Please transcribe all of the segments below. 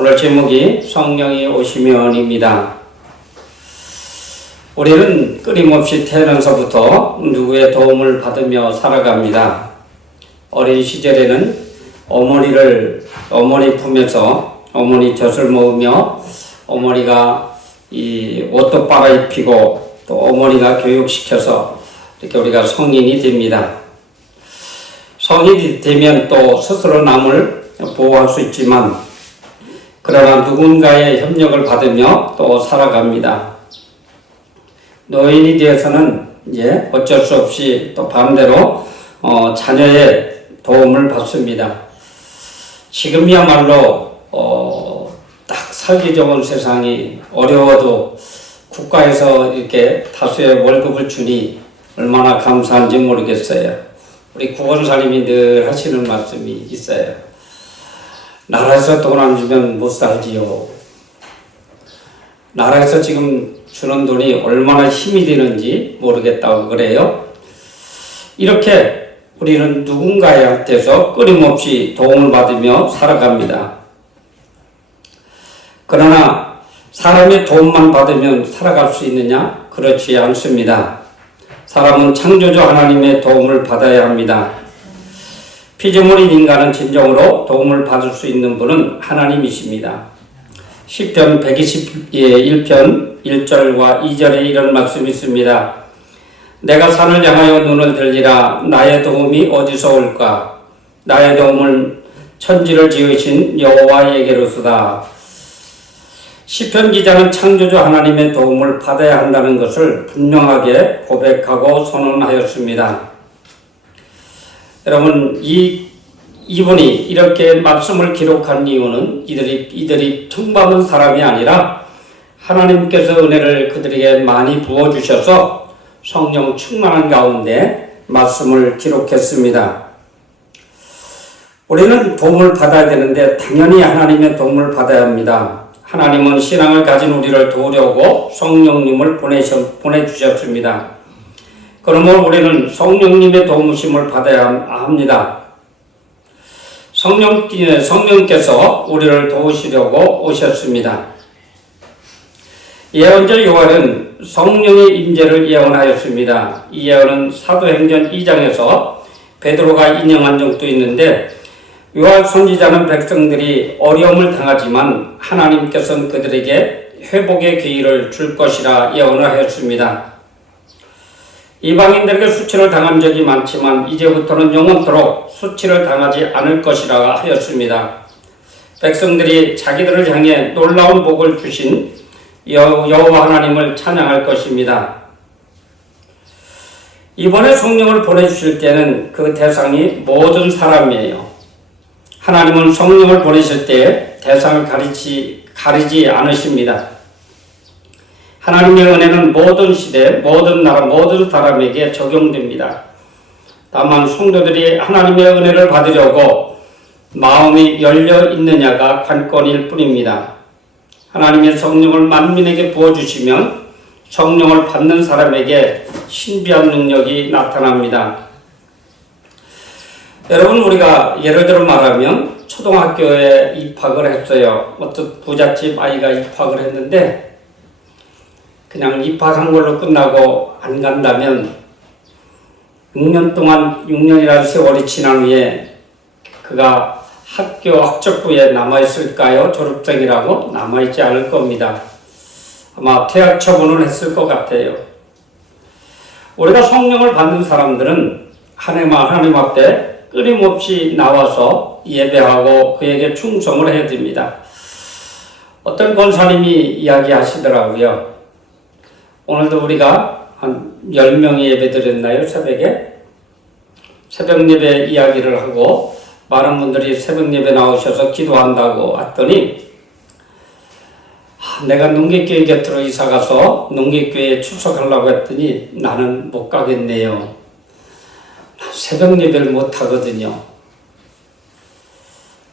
오늘 제목이 성령이 오시면입니다. 우리는 끊임없이 태어나서부터 누구의 도움을 받으며 살아갑니다. 어린 시절에는 어머니 품에서 어머니 젖을 먹으며 어머니가 이 옷도 빨아입히고 또 어머니가 교육시켜서 이렇게 우리가 성인이 됩니다. 성인이 되면 또 스스로 남을 보호할 수 있지만 그러나 누군가의 협력을 받으며 또 살아갑니다. 노인이 되어서는 이제 어쩔 수 없이 또 반대로 자녀의 도움을 받습니다. 지금이야말로 딱 살기 좋은 세상이 어려워도 국가에서 이렇게 다수의 월급을 주니 얼마나 감사한지 모르겠어요. 우리 구원사님이 늘 하시는 말씀이 있어요. 나라에서 돈 안 주면 못 살지요. 나라에서 지금 주는 돈이 얼마나 힘이 되는지 모르겠다고 그래요. 이렇게 우리는 누군가한테서 끊임없이 도움을 받으며 살아갑니다. 그러나 사람의 도움만 받으면 살아갈 수 있느냐? 그렇지 않습니다. 사람은 창조주 하나님의 도움을 받아야 합니다. 피조물인 인간은 진정으로 도움을 받을 수 있는 분은 하나님이십니다. 시편 121편 1절과 2절에 이런 말씀이 있습니다. 내가 산을 향하여 눈을 들리라. 나의 도움이 어디서 올까? 나의 도움은 천지를 지으신 여호와에게로소다. 시편 기자는 창조주 하나님의 도움을 받아야 한다는 것을 분명하게 고백하고 선언하였습니다. 여러분, 이분이 이렇게 말씀을 기록한 이유는 이들이 통받은 사람이 아니라 하나님께서 은혜를 그들에게 많이 부어주셔서 성령 충만한 가운데 말씀을 기록했습니다. 우리는 도움을 받아야 되는데 당연히 하나님의 도움을 받아야 합니다. 하나님은 신앙을 가진 우리를 도우려고 성령님을 보내주셨습니다. 그러므로 우리는 성령님의 도우심을 받아야 합니다. 성령께서 우리를 도우시려고 오셨습니다. 예언자 요한은 성령의 임재를 예언하였습니다. 이 예언은 사도행전 2장에서 베드로가 인용한 적도 있는데 요한 선지자는 백성들이 어려움을 당하지만 하나님께서는 그들에게 회복의 기회를 줄 것이라 예언을 하였습니다. 이방인들에게 수치를 당한 적이 많지만 이제부터는 영원토록 수치를 당하지 않을 것이라 하였습니다. 백성들이 자기들을 향해 놀라운 복을 주신 여호와 하나님을 찬양할 것입니다. 이번에 성령을 보내주실 때는 그 대상이 모든 사람이에요. 하나님은 성령을 보내실 때 대상을 가리지 않으십니다. 하나님의 은혜는 모든 시대, 모든 나라, 모든 사람에게 적용됩니다. 다만 성도들이 하나님의 은혜를 받으려고 마음이 열려 있느냐가 관건일 뿐입니다. 하나님의 성령을 만민에게 부어주시면 성령을 받는 사람에게 신비한 능력이 나타납니다. 여러분, 우리가 예를 들어 말하면 초등학교에 입학을 했어요. 어떤 부잣집 아이가 입학을 했는데 그냥 입학한 걸로 끝나고 안 간다면 6년이라는 세월이 지난 후에 그가 학적부에 남아있을까요? 졸업생이라고 남아있지 않을 겁니다. 아마 퇴학 처분을 했을 것 같아요. 우리가 성령을 받는 사람들은 하나님 앞에 끊임없이 나와서 예배하고 그에게 충성을 해야 됩니다. 어떤 권사님이 이야기하시더라고요. 오늘도 우리가 한 10명이 예배 드렸나요? 새벽에? 새벽 예배 이야기를 하고 많은 분들이 새벽 예배 나오셔서 기도한다고 했더니 내가 농객교회 곁으로 이사가서 농객교회에 출석하려고 했더니 나는 못 가겠네요. 새벽 예배를 못 하거든요.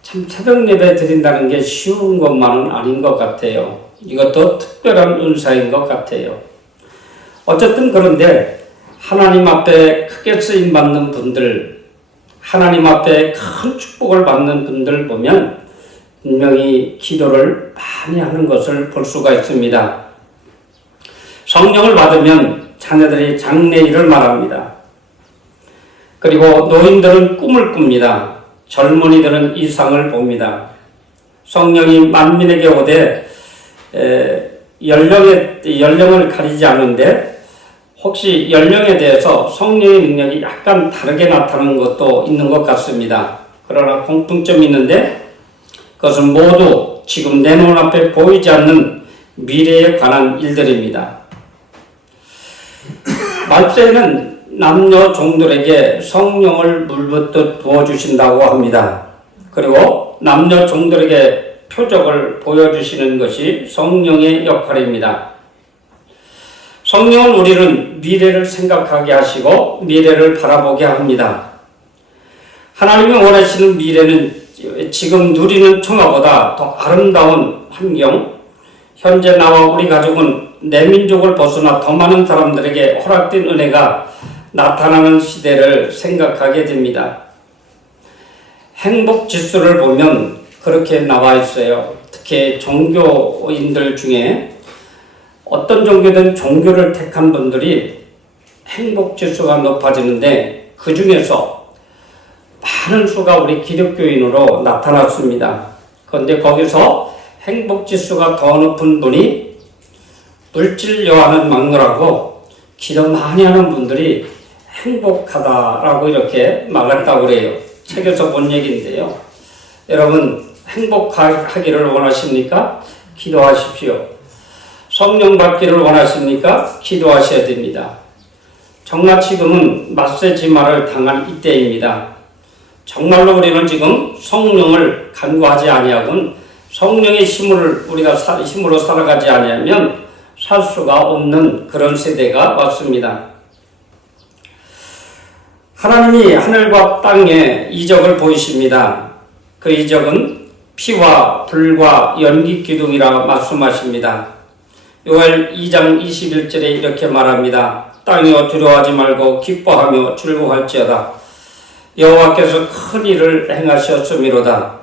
참 새벽 예배 드린다는 게 쉬운 것만은 아닌 것 같아요. 이것도 특별한 은사인 것 같아요. 어쨌든 그런데 하나님 앞에 크게 쓰임받는 분들, 하나님 앞에 큰 축복을 받는 분들 보면 분명히 기도를 많이 하는 것을 볼 수가 있습니다. 성령을 받으면 자녀들이 장래일을 말합니다. 그리고 노인들은 꿈을 꿉니다. 젊은이들은 이상을 봅니다. 성령이 만민에게 오되 연령을 가리지 않는데 혹시 연령에 대해서 성령의 능력이 약간 다르게 나타나는 것도 있는 것 같습니다. 그러나 공통점이 있는데 그것은 모두 지금 내 눈앞에 보이지 않는 미래에 관한 일들입니다. 말세에는 남녀 종들에게 성령을 물붓듯 부어주신다고 합니다. 그리고 남녀 종들에게 표적을 보여주시는 것이 성령의 역할입니다. 성령은 우리는 미래를 생각하게 하시고 미래를 바라보게 합니다. 하나님이 원하시는 미래는 지금 누리는 평화보다 더 아름다운 환경, 현재 나와 우리 가족은 내 민족을 벗어나 더 많은 사람들에게 허락된 은혜가 나타나는 시대를 생각하게 됩니다. 행복 지수를 보면 그렇게 나와 있어요. 특히 종교인들 중에 어떤 종교든 종교를 택한 분들이 행복 지수가 높아지는데 그 중에서 많은 수가 우리 기독교인으로 나타났습니다. 그런데 거기서 행복 지수가 더 높은 분이 물질 여하는 막론하고 기도 많이 하는 분들이 행복하다라고 이렇게 말했다고 그래요. 책에서 본 얘기인데요. 여러분 행복하기를 원하십니까? 기도하십시오. 성령 받기를 원하십니까? 기도하셔야 됩니다. 정말 지금은 맞세지마를 당한 이때입니다. 정말로 우리는 지금 성령을 간구하지 아니하고는 성령의 힘을 우리가 힘으로 살아가지 아니하면 살 수가 없는 그런 세대가 왔습니다. 하나님이 하늘과 땅에 이적을 보이십니다. 그 이적은 피와 불과 연기 기둥이라 말씀하십니다. 요엘 2장 21절에 이렇게 말합니다. 땅이여 두려워하지 말고 기뻐하며 즐거워할지어다. 여호와께서 큰 일을 행하셨음이로다.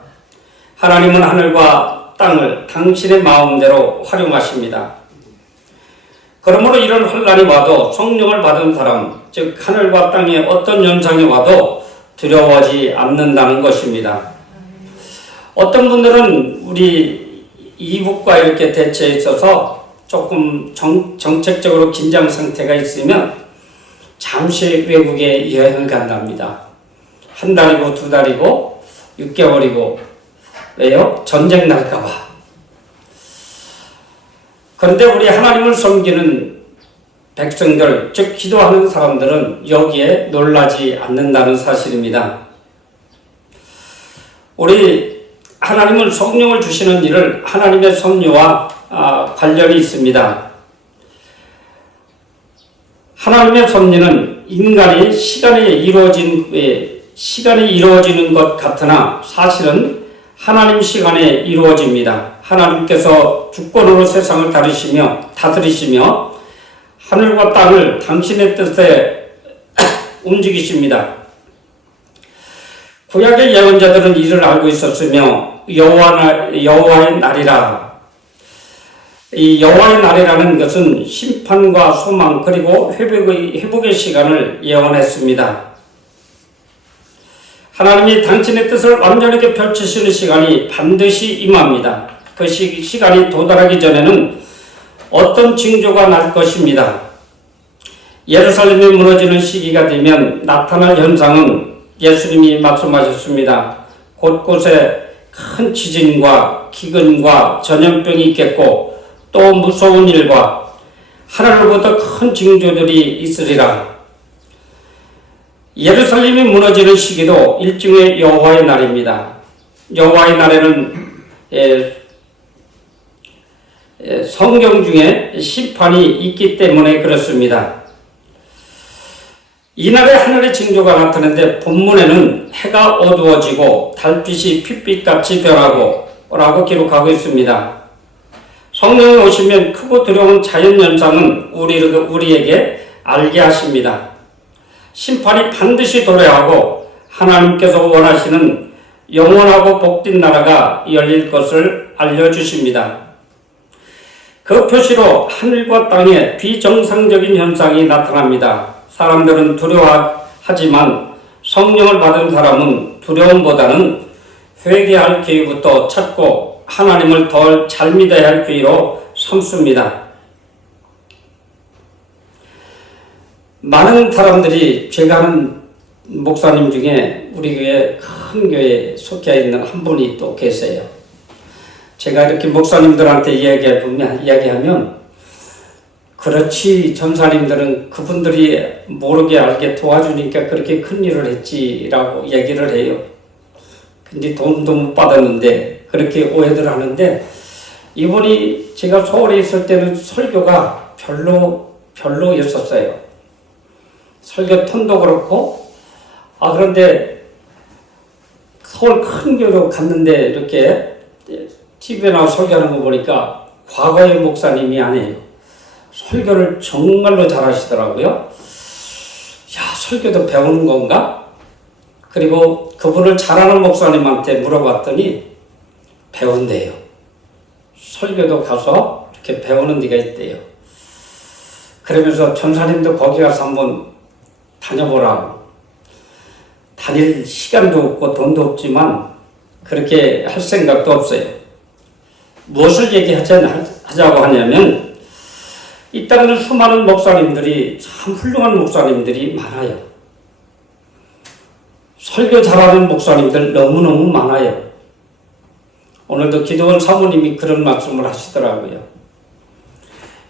하나님은 하늘과 땅을 당신의 마음대로 활용하십니다. 그러므로 이런 환난이 와도 성령을 받은 사람, 즉 하늘과 땅에 어떤 현상이 와도 두려워하지 않는다는 것입니다. 어떤 분들은 우리 이북과 이렇게 대처에 있어서 조금 정책적으로 긴장 상태가 있으면 잠시 외국에 여행을 간답니다. 한 달이고 두 달이고 6개월이고 왜요? 전쟁 날까봐. 그런데 우리 하나님을 섬기는 백성들, 즉 기도하는 사람들은 여기에 놀라지 않는다는 사실입니다. 우리 하나님은 성령을 주시는 일을 하나님의 섭리와 관련이 있습니다. 하나님의 섭리는 인간이 시간에 이루어지는 것 같으나 사실은 하나님 시간에 이루어집니다. 하나님께서 주권으로 세상을 다스리시며 하늘과 땅을 당신의 뜻에 움직이십니다. 구약의 예언자들은 이를 알고 있었으며 여호와의 날이라. 이 여호와의 날이라는 것은 심판과 소망 그리고 회복의 시간을 예언했습니다. 하나님이 당신의 뜻을 완전하게 펼치시는 시간이 반드시 임합니다. 그 시간이 도달하기 전에는 어떤 징조가 날 것입니다. 예루살렘이 무너지는 시기가 되면 나타날 현상은 예수님이 말씀하셨습니다. 곳곳에 큰 지진과 기근과 전염병이 있겠고 또 무서운 일과 하늘로부터 큰 징조들이 있으리라. 예루살렘이 무너지는 시기도 일종의 여호와의 날입니다. 여호와의 날에는 성경 중에 심판이 있기 때문에 그렇습니다. 이날에 하늘의 징조가 나타나는데 본문에는 해가 어두워지고 달빛이 핏빛같이 변하고 라고 기록하고 있습니다. 성령이 오시면 크고 두려운 자연현상은 우리에게 알게 하십니다. 심판이 반드시 도래하고 하나님께서 원하시는 영원하고 복된 나라가 열릴 것을 알려주십니다. 그 표시로 하늘과 땅에 비정상적인 현상이 나타납니다. 사람들은 두려워하지만 성령을 받은 사람은 두려움보다는 회개할 기회부터 찾고 하나님을 더 잘 믿어야 할 기회로 삼습니다. 많은 사람들이 제가 아는 목사님 중에 우리 교회 큰 교회에 속해 있는 한 분이 또 계세요. 제가 이렇게 목사님들한테 이야기하면 그렇지 전사님들은 그분들이 모르게 알게 도와주니까 그렇게 큰 일을 했지라고 얘기를 해요. 근데 돈도 못 받았는데 그렇게 오해들 하는데 이분이 제가 서울에 있을 때는 설교가 별로였었어요. 설교 톤도 그렇고 그런데 서울 큰 교회로 갔는데 이렇게 TV에 나와 설교하는 거 보니까 과거의 목사님이 아니에요. 설교를 정말로 잘하시더라고요. 야, 설교도 배우는 건가? 그리고 그분을 잘하는 목사님한테 물어봤더니 배운대요. 설교도 가서 이렇게 배우는 데가 있대요. 그러면서 전사님도 거기 가서 한번 다녀보라고. 다닐 시간도 없고 돈도 없지만 그렇게 할 생각도 없어요. 무엇을 얘기하자고 하냐면 이 땅에 수많은 목사님들이 참 훌륭한 목사님들이 많아요. 설교 잘하는 목사님들 너무너무 많아요. 오늘도 기도원 사모님이 그런 말씀을 하시더라고요.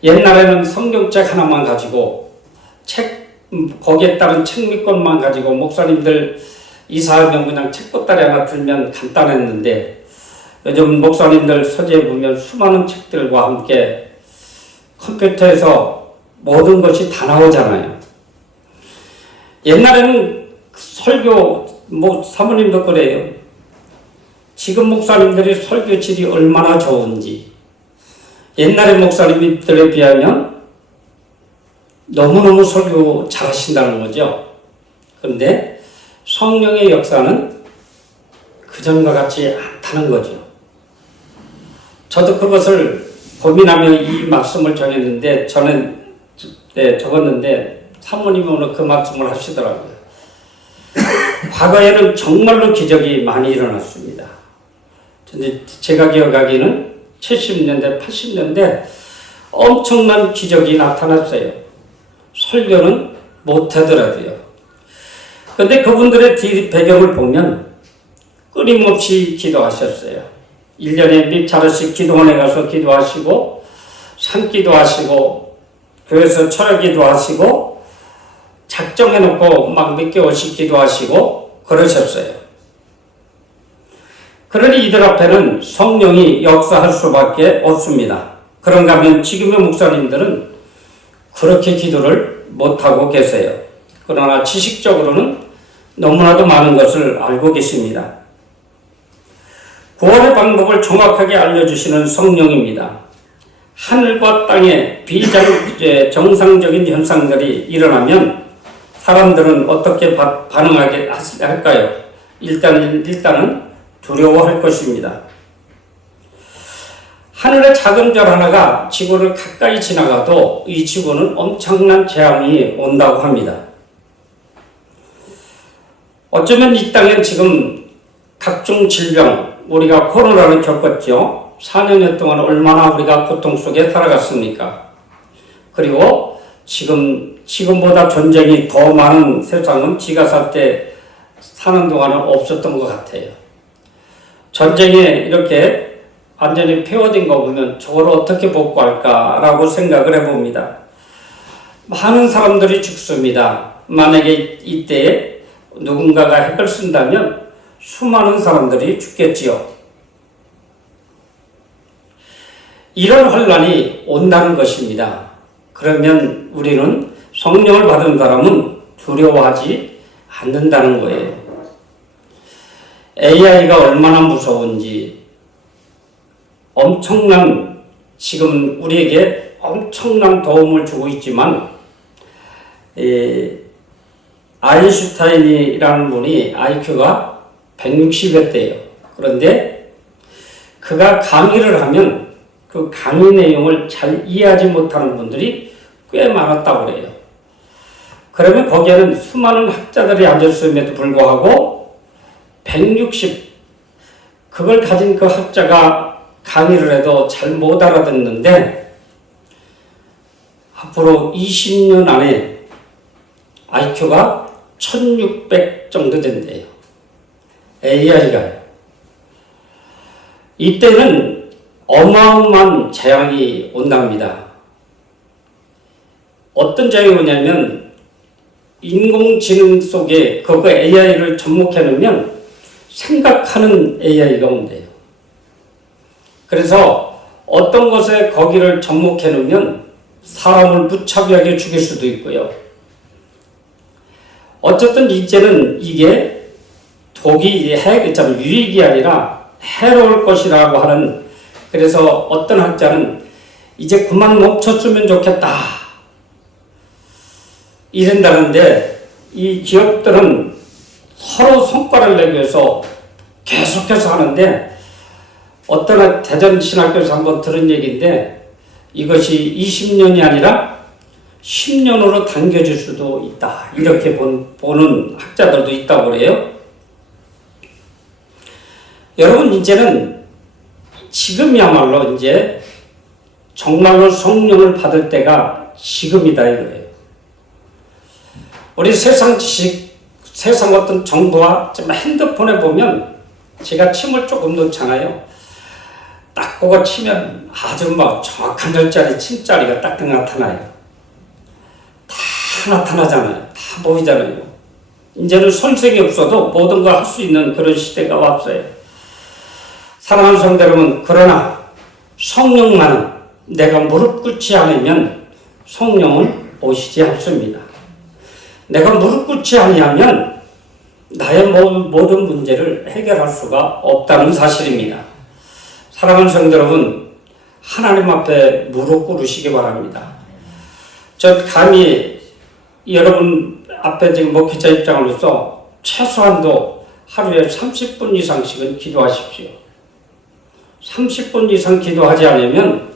옛날에는 성경책 하나만 가지고 거기에 따른 책 몇 권만 가지고 목사님들 이사하면 그냥 책보따리 하나 들면 간단했는데 요즘 목사님들 서재에 보면 수많은 책들과 함께 컴퓨터에서 모든 것이 다 나오잖아요. 옛날에는 설교, 사모님도 그래요. 지금 목사님들이 설교 질이 얼마나 좋은지. 옛날의 목사님들에 비하면 너무너무 설교 잘하신다는 거죠. 그런데 성령의 역사는 그전과 같지 않다는 거죠. 저도 그것을 고민하며 이 말씀을 전했는데 적었는데 사모님이 오늘 그 말씀을 하시더라고요. 과거에는 정말로 기적이 많이 일어났습니다. 제가 기억하기에는 70년대, 80년대 엄청난 기적이 나타났어요. 설교는 못하더라도요. 근데 그분들의 뒤 배경을 보면 끊임없이 기도하셨어요. 1년에 몇 차례씩 기도원에 가서 기도하시고 산기도 하시고 교회에서 철학기도 하시고 작정해놓고 막 몇 개월씩 기도하시고 그러셨어요. 그러니 이들 앞에는 성령이 역사할 수밖에 없습니다. 그런가 하면 지금의 목사님들은 그렇게 기도를 못하고 계세요. 그러나 지식적으로는 너무나도 많은 것을 알고 계십니다. 구원의 방법을 정확하게 알려주시는 성령입니다. 하늘과 땅에 비정상적인 현상들이 일어나면 사람들은 어떻게 반응하게 할까요? 일단은 두려워할 것입니다. 하늘의 작은 별 하나가 지구를 가까이 지나가도 이 지구는 엄청난 재앙이 온다고 합니다. 어쩌면 이 땅엔 지금 각종 질병, 우리가 코로나를 겪었죠. 4년여 동안 얼마나 우리가 고통 속에 살아갔습니까? 그리고 지금보다 전쟁이 더 많은 세상은 지가 살 때 사는 동안은 없었던 것 같아요. 전쟁에 이렇게 완전히 폐허된 거 보면 저걸 어떻게 복구할까라고 생각을 해봅니다. 많은 사람들이 죽습니다. 만약에 이때 누군가가 핵을 쓴다면 수많은 사람들이 죽겠지요. 이런 혼란이 온다는 것입니다. 그러면 우리는 성령을 받은 사람은 두려워하지 않는다는 거예요. AI가 얼마나 무서운지 지금 우리에게 엄청난 도움을 주고 있지만 아인슈타인이라는 분이 IQ가 160여 대예요. 그런데 그가 강의를 하면 그 강의 내용을 잘 이해하지 못하는 분들이 꽤 많았다고 그래요. 그러면 거기에는 수많은 학자들이 앉았음에도 불구하고 160, 그걸 가진 그 학자가 강의를 해도 잘 못 알아듣는데 앞으로 20년 안에 IQ가 1600 정도 된대요. AI가요. 이때는 어마어마한 재앙이 온답니다. 어떤 재앙이 오냐면 인공지능 속에 그거 AI를 접목해 놓으면 생각하는 AI가 온대요. 그래서 어떤 것에 거기를 접목해 놓으면 사람을 무차별하게 죽일 수도 있고요. 어쨌든 이제는 이게 독이 유익이 아니라 해로울 것이라고 하는, 그래서 어떤 학자는 이제 그만 멈췄으면 좋겠다 이런다는데, 이 기업들은 서로 성과를 내기 위해서 계속해서 하는데, 어떤 대전신학교에서 한번 들은 얘기인데 이것이 20년이 아니라 10년으로 당겨질 수도 있다, 이렇게 보는 학자들도 있다고 그래요. 여러분, 이제는 지금이야말로 이제 정말로 성령을 받을 때가 지금이다 이거예요. 우리 세상 지식, 세상 어떤 정보와 핸드폰에 보면 제가 침을 조금 넣잖아요. 딱 그거 치면 아주 막 정확한 절자리, 침자리가 딱 나타나요. 다 나타나잖아요. 다 보이잖아요. 이제는 선생이 없어도 모든 걸 할 수 있는 그런 시대가 왔어요. 사랑하는 성도 여러분, 그러나 성령만은 내가 무릎 꿇지 않으면 성령은 오시지 않습니다. 내가 무릎 꿇지 아니하면 나의 모든 문제를 해결할 수가 없다는 사실입니다. 사랑하는 성도 여러분, 하나님 앞에 무릎 꿇으시기 바랍니다. 저 감히 여러분 앞에 지금 목회자 입장으로서 최소한도 하루에 30분 이상씩은 기도하십시오. 30분 이상 기도하지 않으면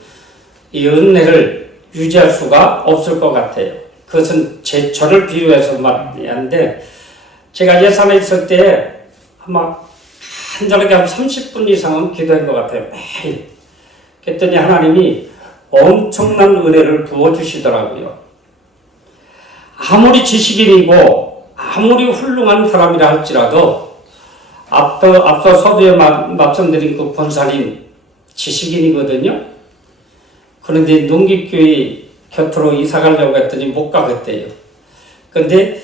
이 은혜를 유지할 수가 없을 것 같아요. 그것은 저를 비유해서 말하는데, 제가 예산에 있을 때 아마 한절하게 한 30분 이상은 기도한 것 같아요. 매일. 그랬더니 하나님이 엄청난 은혜를 부어주시더라고요. 아무리 지식인이고 아무리 훌륭한 사람이라 할지라도 앞서 서두에 말씀드린 그 권사님 지식인이거든요. 그런데 농기교회 곁으로 이사 가려고 했더니 못 가겠대요. 근데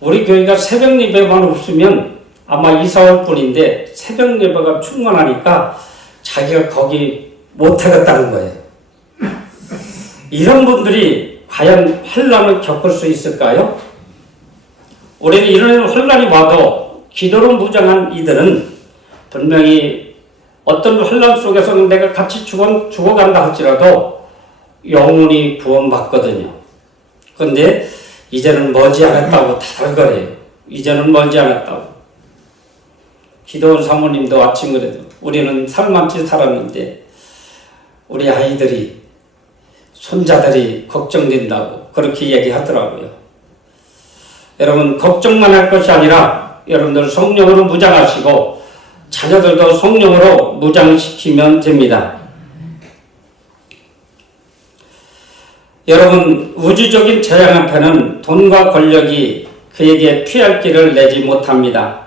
우리 교회가 새벽 예배만 없으면 아마 이사 올 뿐인데 새벽 예배가 충만하니까 자기가 거기 못 하겠다는 거예요. 이런 분들이 과연 환난을 겪을 수 있을까요? 우리는 이런 환난이 와도 기도로 무장한 이들은 분명히 어떤 환난 속에서 내가 같이 죽어간다 할지라도 영원히 구원받거든요. 그런데 이제는 멀지 않았다고 다들 그래요. 이제는 멀지 않았다고. 기도원 사모님도 아침 그래도 우리는 살만치 살았는데 우리 아이들이, 손자들이 걱정된다고 그렇게 얘기하더라고요. 여러분, 걱정만 할 것이 아니라 여러분들 성령으로 무장하시고 자녀들도 성령으로 무장시키면 됩니다. 여러분, 우주적인 재앙 앞에는 돈과 권력이 그에게 피할 길을 내지 못합니다.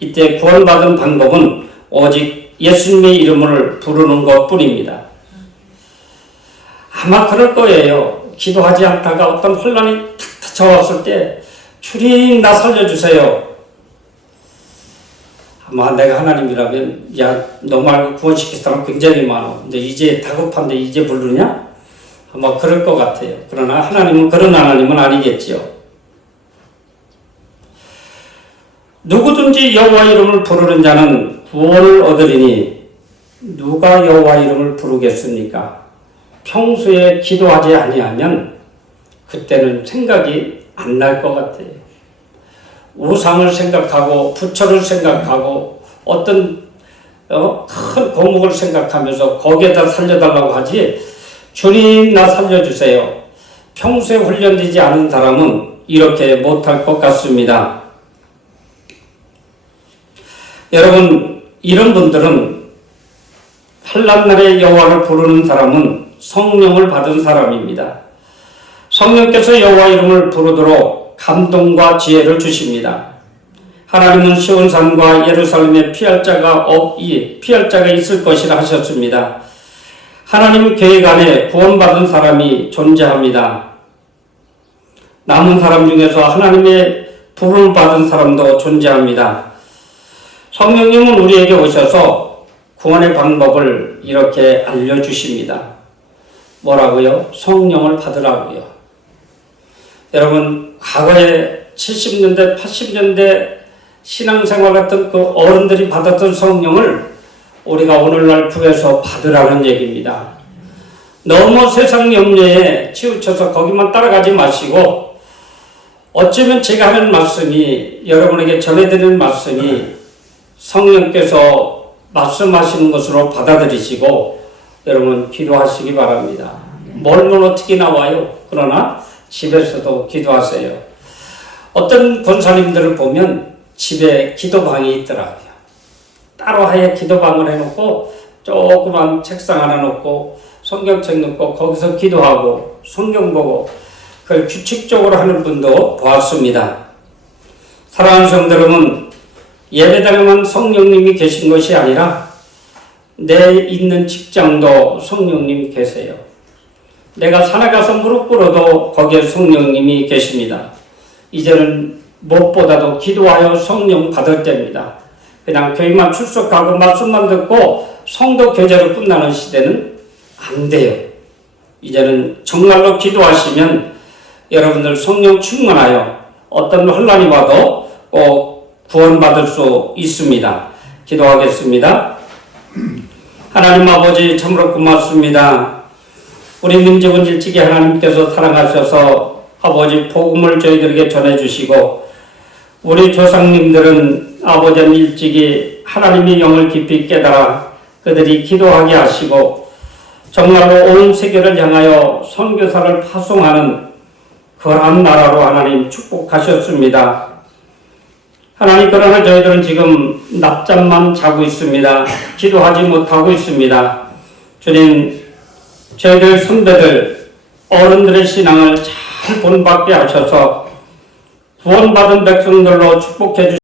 이때 구원받은 방법은 오직 예수님의 이름을 부르는 것뿐입니다. 아마 그럴 거예요. 기도하지 않다가 어떤 혼란이 탁 닥쳐왔을 때 주님 나 살려주세요. 아마 내가 하나님이라면 야, 너 말고 구원시킬 사람 굉장히 많아. 근데 이제 다급한데 이제 부르냐? 아마 그럴 것 같아요. 그러나 하나님은 그런 하나님은 아니겠지요. 누구든지 여호와 이름을 부르는 자는 구원을 얻으리니 누가 여호와 이름을 부르겠습니까? 평소에 기도하지 아니하면 그때는 생각이 안 날 것 같아요. 우상을 생각하고 부처를 생각하고 어떤 큰 고목을 생각하면서 거기에다 살려달라고 하지, 주님 나 살려주세요. 평소에 훈련되지 않은 사람은 이렇게 못할 것 같습니다. 여러분, 이런 분들은 환난날에 여호와를 부르는 사람은 성령을 받은 사람입니다. 성령께서 여호와 이름을 부르도록 감동과 지혜를 주십니다. 하나님은 시온산과 예루살렘에 피할 자가 있을 것이라 하셨습니다. 하나님 계획 안에 구원받은 사람이 존재합니다. 남은 사람 중에서 하나님의 부름을 받은 사람도 존재합니다. 성령님은 우리에게 오셔서 구원의 방법을 이렇게 알려주십니다. 뭐라고요? 성령을 받으라고요. 여러분, 과거에 70년대, 80년대 신앙생활 같은 그 어른들이 받았던 성령을 우리가 오늘날 구해서 받으라는 얘기입니다. 너무 세상 염려에 치우쳐서 거기만 따라가지 마시고, 어쩌면 제가 하는 말씀이, 여러분에게 전해드리는 말씀이 성령께서 말씀하시는 것으로 받아들이시고 여러분 기도하시기 바랍니다. 멀면 어떻게 나와요? 그러나 집에서도 기도하세요. 어떤 권사님들을 보면 집에 기도방이 있더라고요. 따로 아예 기도방을 해놓고 조그만 책상 하나 놓고 성경책 놓고 거기서 기도하고 성경 보고 그걸 규칙적으로 하는 분도 보았습니다. 사랑하는 성도 여러분, 예배당에만 성령님이 계신 것이 아니라 내 있는 직장도 성령님 계세요. 내가 산에 가서 무릎 꿇어도 거기에 성령님이 계십니다. 이제는 무엇보다도 기도하여 성령 받을 때입니다. 그냥 교회만 출석하고 말씀만 듣고 성도 교제로 끝나는 시대는 안 돼요. 이제는 정말로 기도하시면 여러분들 성령 충만하여 어떤 혼란이 와도 꼭 구원받을 수 있습니다. 기도하겠습니다. 하나님 아버지 참으로 고맙습니다. 우리 민족은 일찍이 하나님께서 사랑하셔서 아버지 복음을 저희들에게 전해주시고 우리 조상님들은 아버지 일찍이 하나님의 영을 깊이 깨달아 그들이 기도하게 하시고 정말로 온 세계를 향하여 선교사를 파송하는 거룩한 나라로 하나님 축복하셨습니다. 하나님, 그러나 저희들은 지금 낮잠만 자고 있습니다. 기도하지 못하고 있습니다. 주님, 저희들 선배들, 어른들의 신앙을 잘 본받게 하셔서 구원받은 백성들로 축복해 주시옵소서.